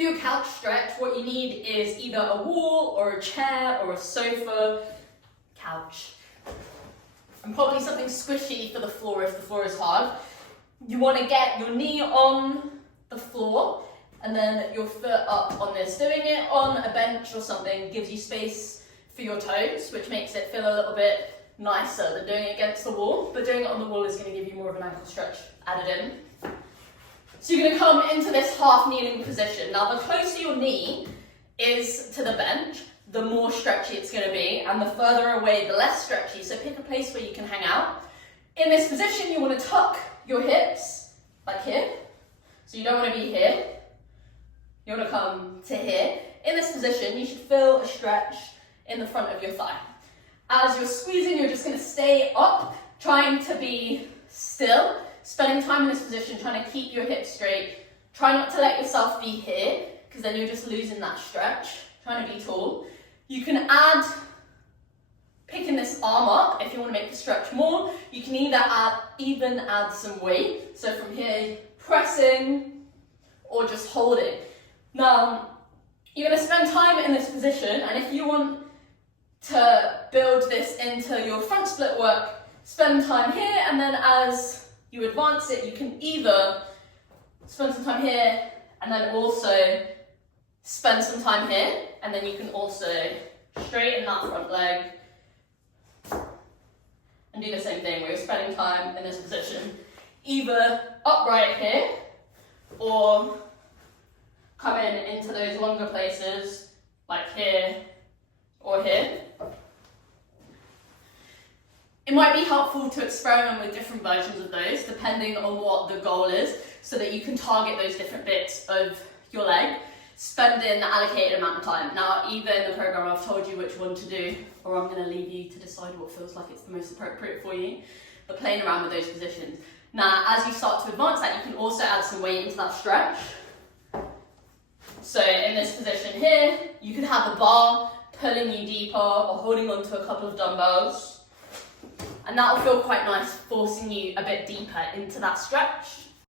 For your couch stretch, what you need is either a wall or a chair or a sofa, couch, and probably something squishy for the floor if the floor is hard. You want to get your knee on the floor and then your foot up on this. Doing it on a bench or something gives you space for your toes, which makes it feel a little bit nicer than doing it against the wall, but doing it on the wall is going to give you more of an ankle stretch added in. So you're going to come into this half kneeling position. Now, the closer your knee is to the bench, the more stretchy it's going to be, and the further away, the less stretchy. So pick a place where you can hang out. In this position, you want to tuck your hips, like here. So you don't want to be here. You want to come to here. In this position, you should feel a stretch in the front of your thigh. As you're squeezing, you're just going to stay up, trying to be still, spending time in this position, trying to keep your hips straight. Try not to let yourself be here, because then you're just losing that stretch. Trying to be tall. You can add, picking this arm up if you want to make the stretch more. You can either add some weight. So from here, pressing or just holding. Now, you're going to spend time in this position, and if you want to build this into your front split work, spend time here, and then as you advance it, you can either spend some time here and then also spend some time here, and then you can also straighten that front leg and do the same thing where you're spending time in this position, either upright here or come into those longer places like here or here. It might be helpful to experiment with different versions of those depending on what the goal is, so that you can target those different bits of your leg, spending the allocated amount of time. Now, either in the program I've told you which one to do, or I'm going to leave you to decide what feels like it's the most appropriate for you, but playing around with those positions. Now, as you start to advance that, you can also add some weight into that stretch. So in this position here, you could have a bar pulling you deeper or holding onto a couple of dumbbells. And that will feel quite nice, forcing you a bit deeper into that stretch.